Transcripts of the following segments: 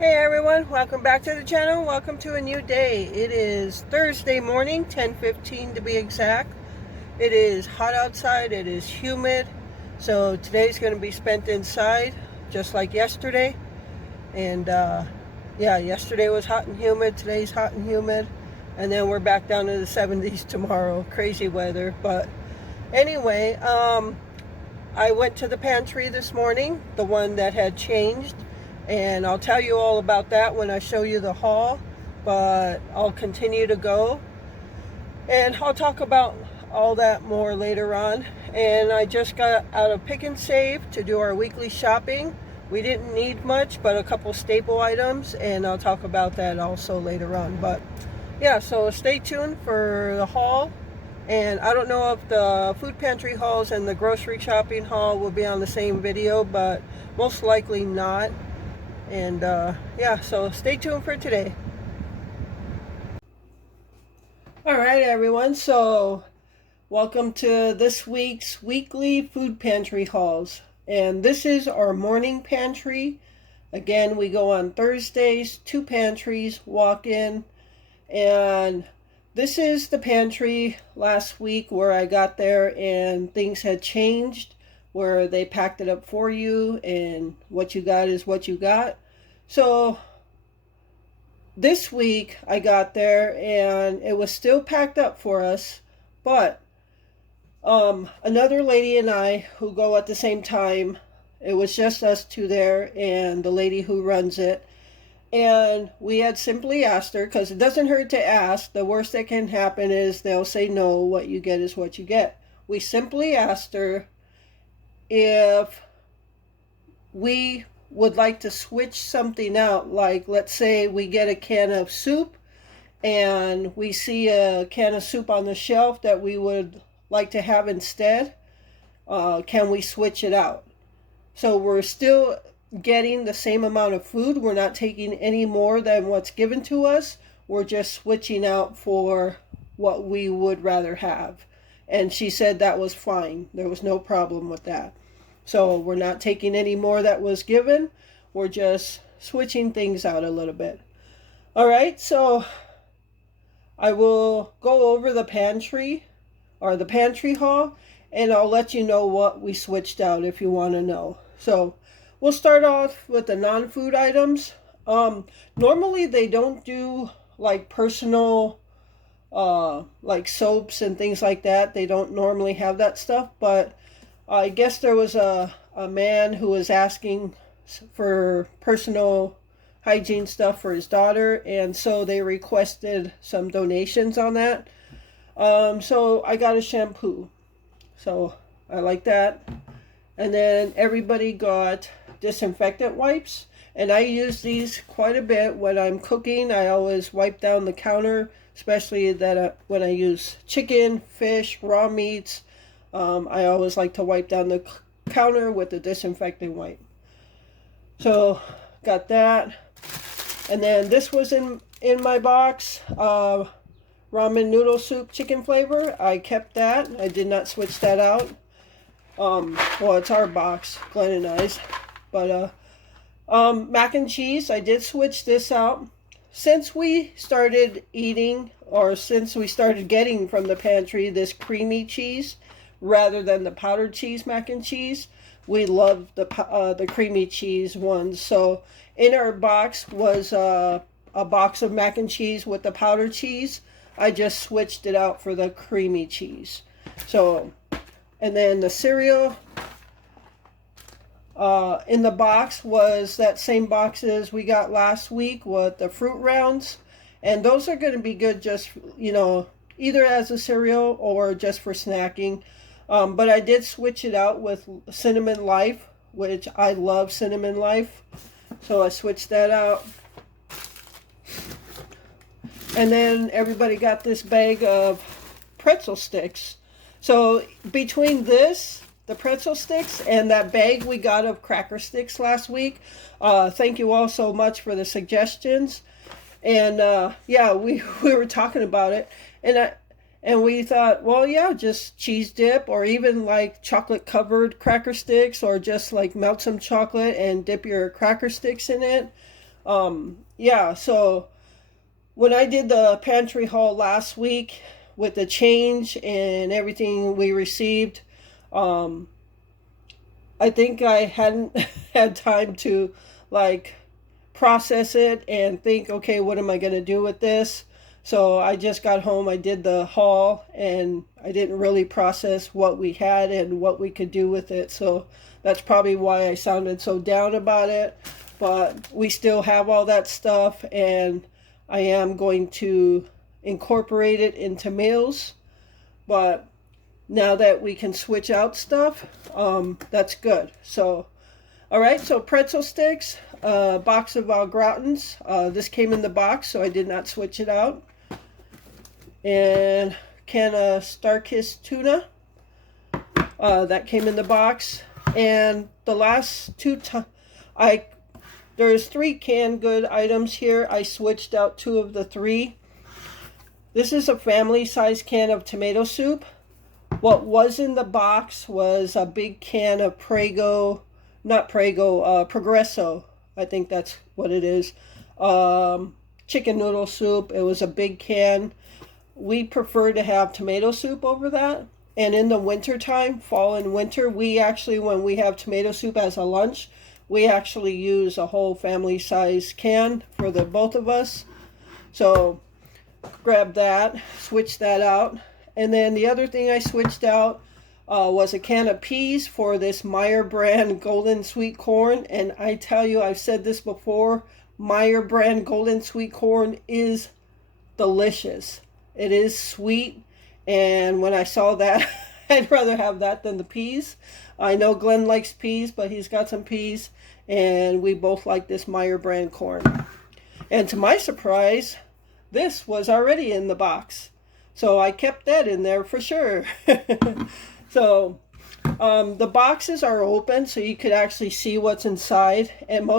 Hey everyone, welcome back to the channel. Welcome to a new day. It is Thursday morning, 10:15 to be exact. It is hot outside, it is humid. So today's going to be spent inside, just like yesterday. And yeah, yesterday was hot and humid, today's hot and humid. And then we're back down to the 70s tomorrow. Crazy weather. But anyway, I went to the pantry this morning, the one that had changed, and I'll tell you all about that when I show you the haul, but I'll continue to go and I'll talk about all that more later on. And I just got out of Pick and Save to do our weekly shopping. We didn't need much but a couple staple items, and I'll talk about that also later on. But yeah, so stay tuned for the haul. And I don't know if the food pantry hauls and the grocery shopping haul will be on the same video, but most likely not. And yeah, so stay tuned for today. All right, everyone. So welcome to this week's weekly food pantry hauls. And this is our morning pantry. Again, we go on Thursdays, 2 pantries, walk in. And this is the pantry last week where I got there and things had changed, where they packed it up for you and what you got is what you got. So this week I got there and it was still packed up for us, but another lady and I who go at the same time, it was just us two there and the lady who runs it. And we had simply asked her, because it doesn't hurt to ask. The worst that can happen is they'll say no, what you get is what you get. We simply asked her if we would like to switch something out. Like, let's say we get a can of soup and we see a can of soup on the shelf that we would like to have instead. Can we switch it out? So we're still getting the same amount of food. We're not taking any more than what's given to us. We're just switching out for what we would rather have. And she said that was fine. There was no problem with that. So we're not taking any more that was given. We're just switching things out a little bit. All right, so I will go over the pantry or the pantry haul, and I'll let you know what we switched out if you want to know. So we'll start off with the non-food items. Normally they don't do like personal, like soaps and things like that. They don't normally have that stuff, but I guess there was a man who was asking for personal hygiene stuff for his daughter, and so they requested some donations on that. So I got a shampoo. So I like that. And then everybody got disinfectant wipes, and I use these quite a bit when I'm cooking. I always wipe down the counter, especially when I use chicken, fish, raw meats. I always like to wipe down the counter with the disinfectant wipe. So got that. And then this was in my box, ramen noodle soup chicken flavor. I kept that. I did not switch that out. Well, it's our box, Glenn and I's. But mac and cheese, I did switch this out. Since we started eating, or since we started getting from the pantry this creamy cheese rather than the powdered cheese mac and cheese, we love the creamy cheese ones. So in our box was a box of mac and cheese with the powdered cheese. I just switched it out for the creamy cheese. So, and then the cereal in the box was that same boxes we got last week with the fruit rounds. And those are going to be good just, either as a cereal or just for snacking. But I did switch it out with Cinnamon Life, which I love Cinnamon Life. So I switched that out. And then everybody got this bag of pretzel sticks. So between this, the pretzel sticks, and that bag we got of cracker sticks last week, thank you all so much for the suggestions. And yeah, we were talking about it, and we thought, well, yeah, just cheese dip, or even like chocolate covered cracker sticks, or just like melt some chocolate and dip your cracker sticks in it. Yeah, so when I did the pantry haul last week with the change and everything we received, um, I think I hadn't had time to like process it and think, okay, what am I going to do with this? So I just got home, I did the haul, and I didn't really process what we had and what we could do with it. So that's probably why I sounded so down about it. But we still have all that stuff, and I am going to incorporate it into meals. But now that we can switch out stuff, that's good. So all right, so pretzel sticks, a box of au gratins. This came in the box, so I did not switch it out. And can of Starkist tuna. That came in the box. And the last there's 3 canned good items here. I switched out 2 of the 3. This is a family size can of tomato soup. What was in the box was a big can of Progresso. I think that's what it is. Chicken noodle soup. It was a big can. We prefer to have tomato soup over that. And in the winter time, fall and winter, we actually, when we have tomato soup as a lunch, we actually use a whole family size can for the both of us. So grab that, switch that out. And then the other thing I switched out was a can of peas for this Meyer brand golden sweet corn. And I tell you, I've said this before, Meyer brand golden sweet corn is delicious. It is sweet. And when I saw that, I'd rather have that than the peas. I know Glenn likes peas, but he's got some peas. And we both like this Meyer brand corn. And to my surprise, this was already in the box. So I kept that in there for sure. So the boxes are open so you could actually see what's inside. And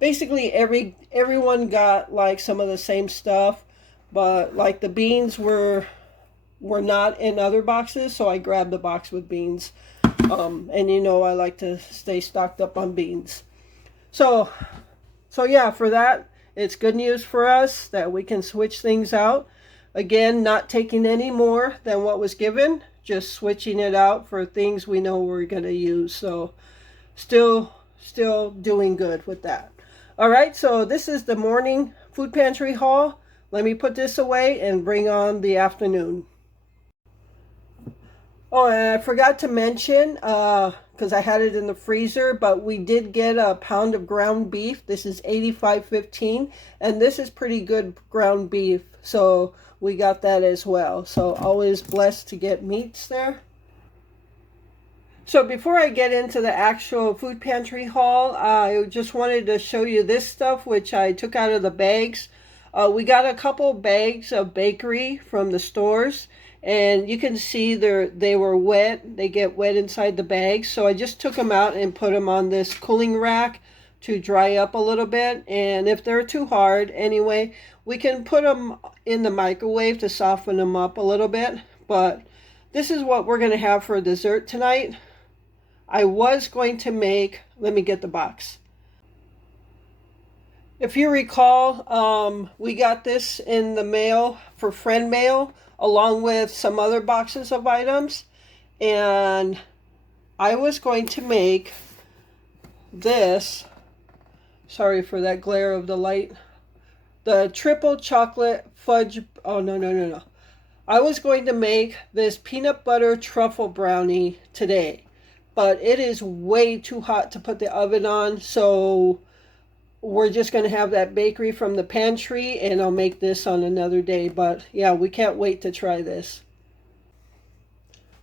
basically everyone got like some of the same stuff. But like the beans were not in other boxes. So I grabbed the box with beans. And you know I like to stay stocked up on beans. So yeah, for that, it's good news for us that we can switch things out. Again, not taking any more than what was given, just switching it out for things we know we're going to use. So still doing good with that. All right, so this is the morning food pantry haul. Let me put this away and bring on the afternoon. Oh, and I forgot to mention, because I had it in the freezer, but we did get a pound of ground beef. This is 85.15, and this is pretty good ground beef, so we got that as well. So always blessed to get meats there. So before I get into the actual food pantry haul, I just wanted to show you this stuff, which I took out of the bags. We got a couple bags of bakery from the stores, and you can see they were wet. They get wet inside the bags. So I just took them out and put them on this cooling rack to dry up a little bit. And if they're too hard, anyway, we can put them in the microwave to soften them up a little bit. But this is what we're going to have for dessert tonight. I was going to make, let me get the box. If you recall, we got this in the mail for friend mail along with some other boxes of items. And I was going to make this, sorry for that glare of the light, the triple chocolate fudge, oh no. I was going to make this peanut butter truffle brownie today, but it is way too hot to put the oven on, so we're just going to have that bakery from the pantry, and I'll make this on another day. But yeah, we can't wait to try this.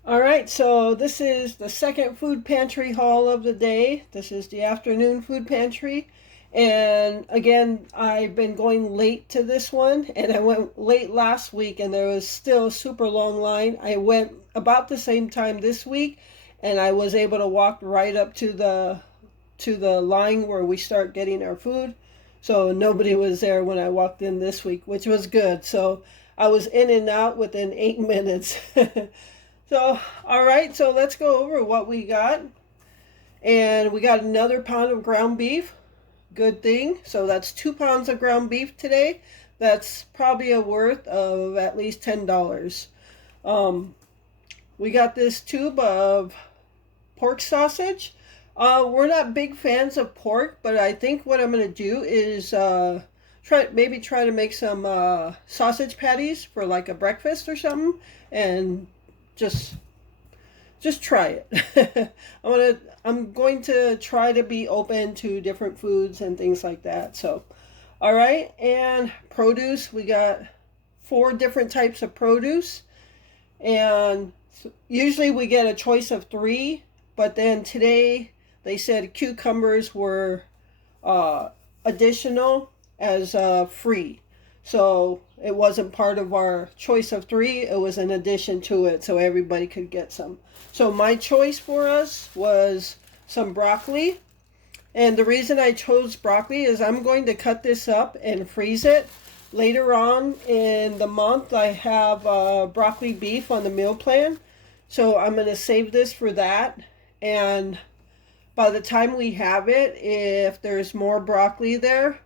All right, so this is the second food pantry haul of the day. This is the afternoon food pantry. And again, I've been going late to this one, and I went late last week, and there was still a super long line. I went about the same time this week, and I was able to walk right up to the line where we start getting our food. So nobody was there when I walked in this week, which was good. So I was in and out within 8 minutes. So, all right, so let's go over what we got. And we got another pound of ground beef. good thing. So that's 2 pounds of ground beef today. That's probably a worth of at least $10. We got this tube of pork sausage. We're not big fans of pork, but I think what I'm gonna do is try to make some sausage patties for like a breakfast or something, and just try it. I'm going to try to be open to different foods and things like that. So, all right, and produce. We got 4 different types of produce, and usually we get a choice of 3. But then today they said cucumbers were additional as free. So it wasn't part of our choice of 3. It was an addition to it so everybody could get some. So my choice for us was some broccoli. And the reason I chose broccoli is I'm going to cut this up and freeze it. Later on in the month, I have broccoli beef on the meal plan. So I'm going to save this for that. And by the time we have it, if there's more broccoli there,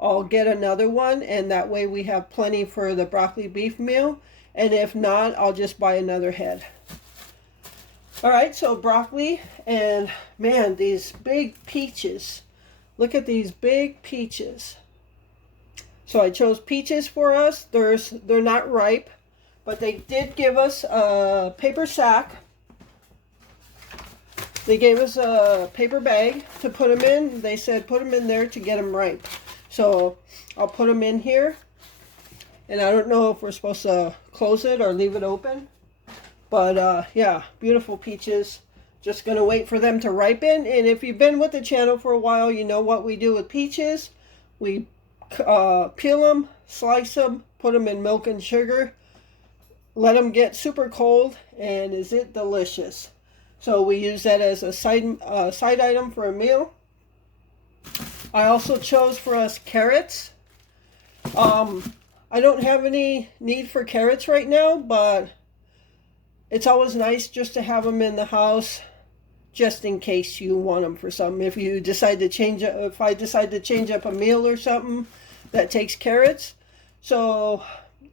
I'll get another one. And that way we have plenty for the broccoli beef meal. And if not, I'll just buy another head. All right, so broccoli, and man, these big peaches. Look at these big peaches. So I chose peaches for us. They're not ripe, but they did give us a paper sack. They gave us a paper bag to put them in. They said put them in there to get them ripe. So I'll put them in here. And I don't know if we're supposed to close it or leave it open. But yeah, beautiful peaches. Just going to wait for them to ripen. And if you've been with the channel for a while, you know what we do with peaches. We peel them, slice them, put them in milk and sugar. Let them get super cold. And is it delicious? So we use that as a side item for a meal. I also chose for us carrots. I don't have any need for carrots right now, but it's always nice just to have them in the house, just in case you want them for something. If you decide to change it, if I decide to change up a meal or something that takes carrots. So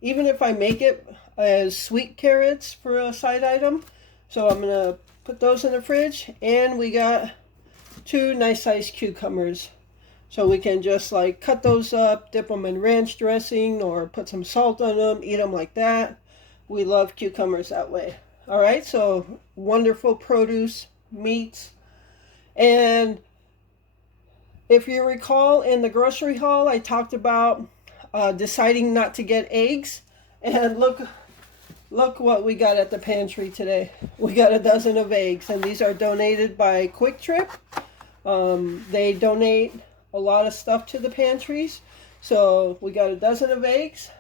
even if I make it as sweet carrots for a side item, so I'm gonna put those in the fridge. And we got 2 nice sized cucumbers. So we can just like cut those up, dip them in ranch dressing, or put some salt on them, eat them like that. We love cucumbers that way. All right, so wonderful produce, meats. And if you recall in the grocery haul, I talked about deciding not to get eggs. And look what we got at the pantry today. We got a dozen of eggs, and these are donated by Quick Trip. They donate a lot of stuff to the pantries. So we got a dozen of eggs.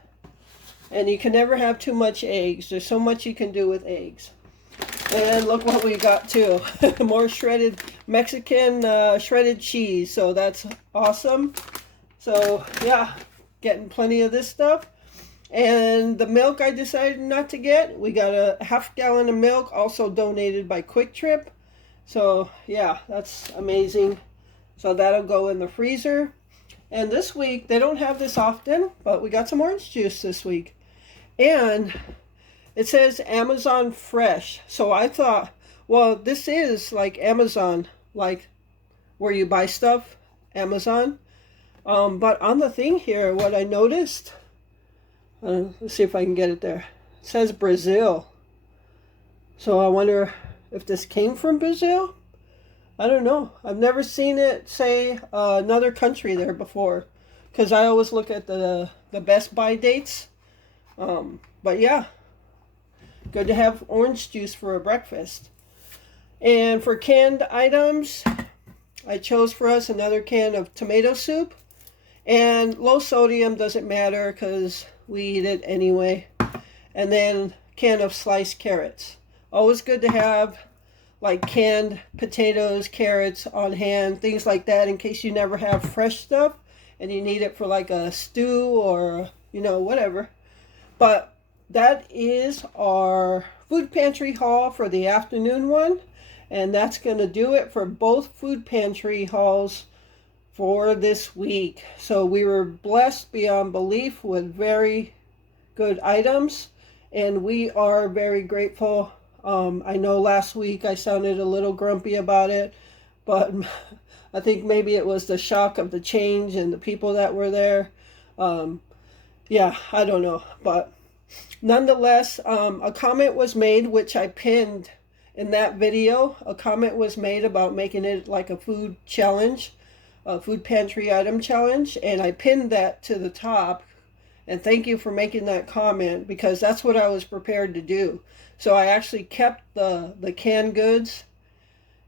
And you can never have too much eggs. There's so much you can do with eggs. And look what we got too. More shredded Mexican shredded cheese. So that's awesome. So yeah, getting plenty of this stuff. And the milk I decided not to get. We got a half-gallon of milk also donated by Quick Trip. So yeah, that's amazing. So that'll go in the freezer. And this week, they don't have this often, but we got some orange juice this week. And it says Amazon Fresh. So I thought, well, this is like Amazon, like where you buy stuff, Amazon. But on the thing here, what I noticed, let's see if I can get it there. It says Brazil. So I wonder if this came from Brazil. I don't know. I've never seen it say another country there before, because I always look at the best buy dates. But yeah, good to have orange juice for a breakfast. And for canned items, I chose for us another can of tomato soup. And low sodium doesn't matter because we eat it anyway. And then can of sliced carrots. Always good to have like canned potatoes, carrots on hand, things like that in case you never have fresh stuff and you need it for like a stew or, you know, whatever. But that is our food pantry haul for the afternoon one. And that's going to do it for both food pantry hauls for this week. So we were blessed beyond belief with very good items, and we are very grateful. I know last week I sounded a little grumpy about it, but I think maybe it was the shock of the change and the people that were there. Yeah, I don't know. But nonetheless, a comment was made, which I pinned in that video. A comment was made about making it like a food challenge, a food pantry item challenge, and I pinned that to the top. And thank you for making that comment, because that's what I was prepared to do. So I actually kept the canned goods.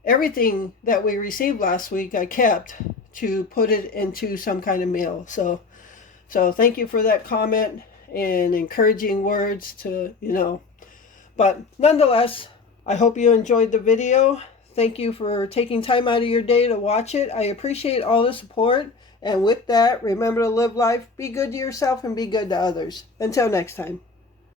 Everything that we received last week I kept to put it into some kind of meal. So thank you for that comment and encouraging words to, But nonetheless, I hope you enjoyed the video. Thank you for taking time out of your day to watch it. I appreciate all the support. And with that, remember to live life, be good to yourself, and be good to others. Until next time.